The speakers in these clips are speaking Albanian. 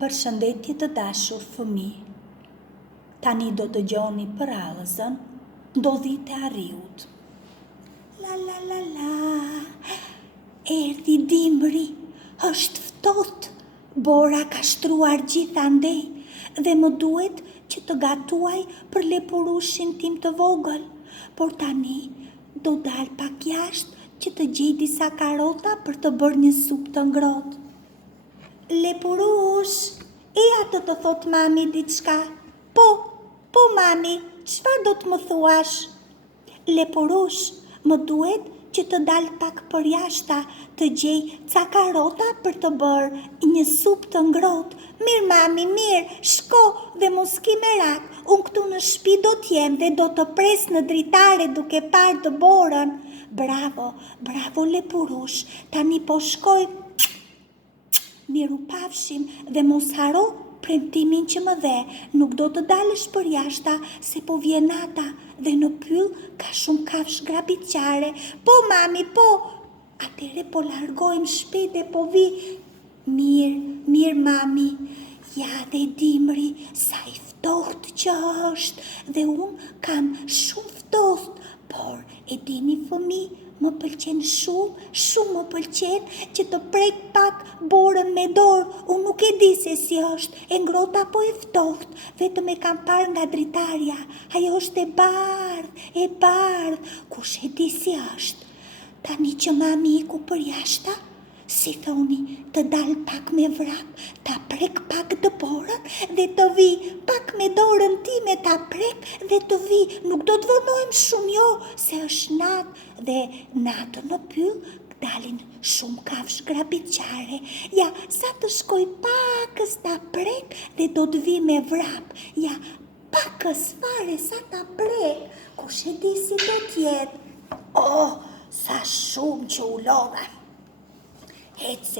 Përshëndetje të dashur fëmijë. Tani do të gjoni për allëzën, ndodhite Arriut. La la la la, erdhi dimri, është ftohtë, bora ka shtruar gjithandej dhe më duhet që të gatuaj për lepurushin tim të vogël, por tani do dal pak jashtë që të gjej disa karota për të bërë një supë të ngrohtë. Lepurush, e atë të thot mami diçka. Po mami, çfarë do të më thuash? Lepurush, më duhet që të dal pak për jashta, të gjej ca karota për të bërë një supë të ngrohtë. Mirë mami, mirë, shko dhe mos ki merak, unë këtu në shtëpi do t'jem dhe do të pres në dritare duke parë të borën. Bravo Lepurush, tani po shkoj. Miru pafshim dhe mos haro premtimin që më dhe, nuk do të dalësh për jashta se po vjen nata dhe në pyll ka shumë kafsh grabitqare. Po mami, po, atere po largojmë shpejt e po vi. Mirë mami, ja dhe dimri sa i ftohtë që është dhe unë kam shumë ftohtë, por e dini fëmijë, më pëlqen shumë më pëlqen që të prek pak borën me dorë. Unë nuk e di se si është, e ngrohtë apo e ftohtë, vetëm e kam parë nga dritarja. Ajo është e bardhë, kush e di si është. Tani që mami iku për jashta, si thoni, të dal pak me vrap, ta prek pak të borën dhe të vi, pak me dorën time ta prek dhe të vi, nuk do të vonojmë shumë jo, se është natë dhe natë në pyll dalin shumë kafsh grabitqare. Ja, sa të shkoj pakës ta prek dhe do të vi me vrap. Ja, pakës fare sa ta prek, kush e di si do t'jetë. Oh, sa shumë që u lodha. Hec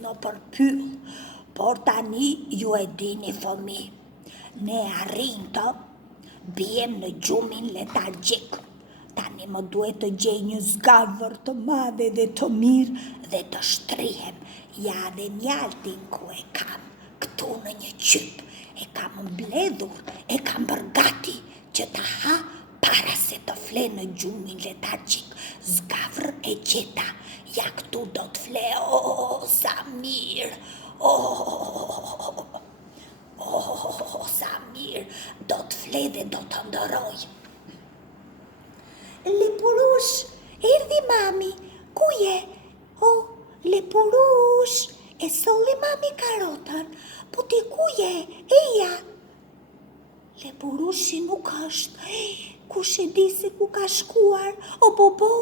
në përpyll, por tani ju e dini fëmijë, ne arrin të bijem në gjumin letargjik. Tani më duhet të gjej një zgavër të madhe dhe të mirë dhe të shtrihem. Ja dhe mjaltin ku e kam, këtu në një qyp, e kam mbledhur, e kam bërgati që ta ha para se të fle në gjumin letargjik. Zgavër e gjeta. Ja këtu do të fle, sa mirë, sa mirë, do të fle dhe do të ndëroj. Lepurush, erdhi mami, ku je? Lepurush, e solli mami karotën, po ti ku je? Eja. Lepurushi nuk është, kush e di se ku ka shkuar, po,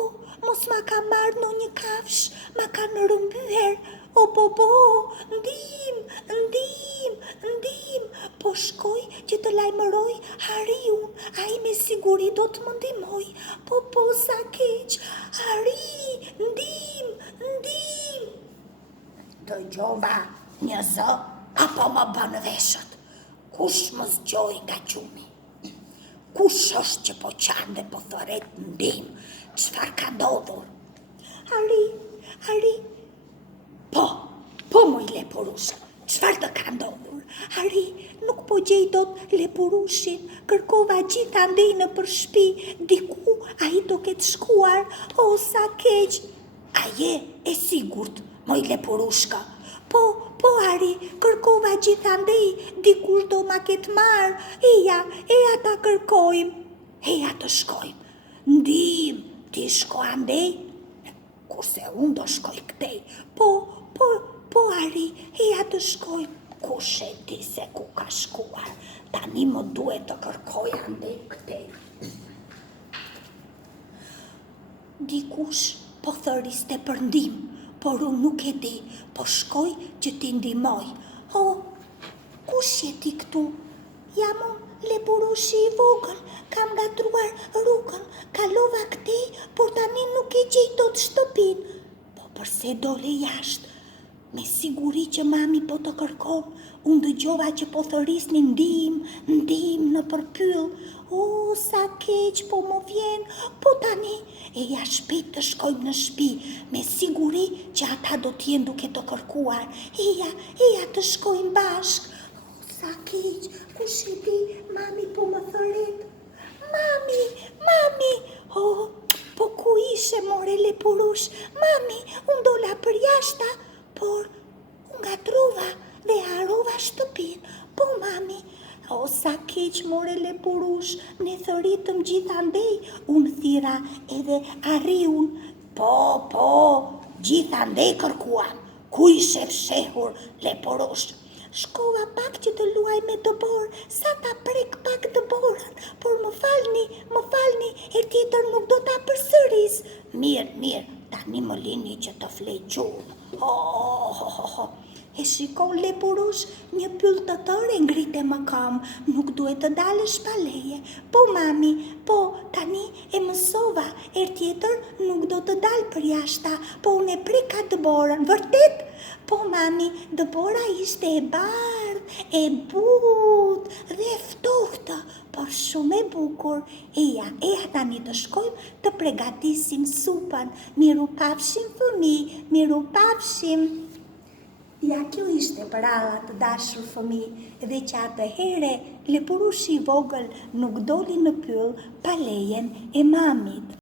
mos ma ka marrë në një kafsh, ma ka në rëmbyer, ndim, po shkoj që të lajmëroj Hariun, a i me siguri do të më ndihmoj, po, sa keq, Hari, ndim. Të gjova një zë, apo më bënë veshët, kush më zgjoj nga gjumi? Kush është që po qanë dhe po thoret ndim? Çfarë ka ndodhur? Hari, po moj Lepurush, çfarë të ka ndodhur? Hari, nuk po gjej dot Lepurushin, kërkova gjithandej në për shtëpi, diku a i do ketë shkuar, sa keq. A je e sigurt, moj Lepurushka? Po, Hari, kërkova gjithandej, dikush do ma ketë marrë, eja ta kërkojmë, eja të shkojmë, ndim, ti shko andej, kurse unë do shkoj këtej, po Hari, eja të shkojmë, kush e di se ku ka shkuar, tani më duhet të kërkoj andej këtej. Dikush po thëriste për ndim, por unë nuk e di, po shkoj që ti ndihmoj. Kush je ti këtu? Jam unë Lepurushi i vogël, kam gatruar rrugën, kalova këtej, por tani nuk e gjej dot shtëpinë. Po përse dole jashtë? me siguri që mami po të kërkon. Unë dëgjova që po thërisni ndim në përpyll. O, sa keq po më vjen, po tani e ja shpejt të shkojmë në shtëpi, me siguri që ata do t'jen duke të kërkuar. Eja të shkojmë bashk. O, sa keq, kush e di, mami po më thëret. Mami, oh, po ku ishe more Lepurush? Mami, unë dola për jashta, por unë gatrova dhe harova shtëpin. Po mami, o sa keq more Lepurush, ne thëritëm gjithandej, unë thira edhe arriun. Po, gjithandej kërkuam, ku ishe fshehur Lepurush? Shkova pak që të luaj me dëbor, sa ta prek pak dëborën, por më falni, e tjetër nuk do ta përsëris. Mirë, tani më lini që të flej gjuhën. E shikon Lepurush, një pyll të tërë ngrite më kam, nuk duhet të dalësh pa leje. Po mami, po tani e mësova, tjetër nuk do të dalë për jashta, po unë e preka dëborën, vërtet? Po mami, dëbora ishte e bardhë, e butë dhe ftohtë, por shumë e bukur. Eja tani të shkojmë të pregatisim supën. Miru pafshim fëmijë, miru pafshim. Ja, kjo ishte për alla të dashur fëmijë, dhe që atë here Lepurushi i vogël nuk doli në pyll pa lejen e mamit.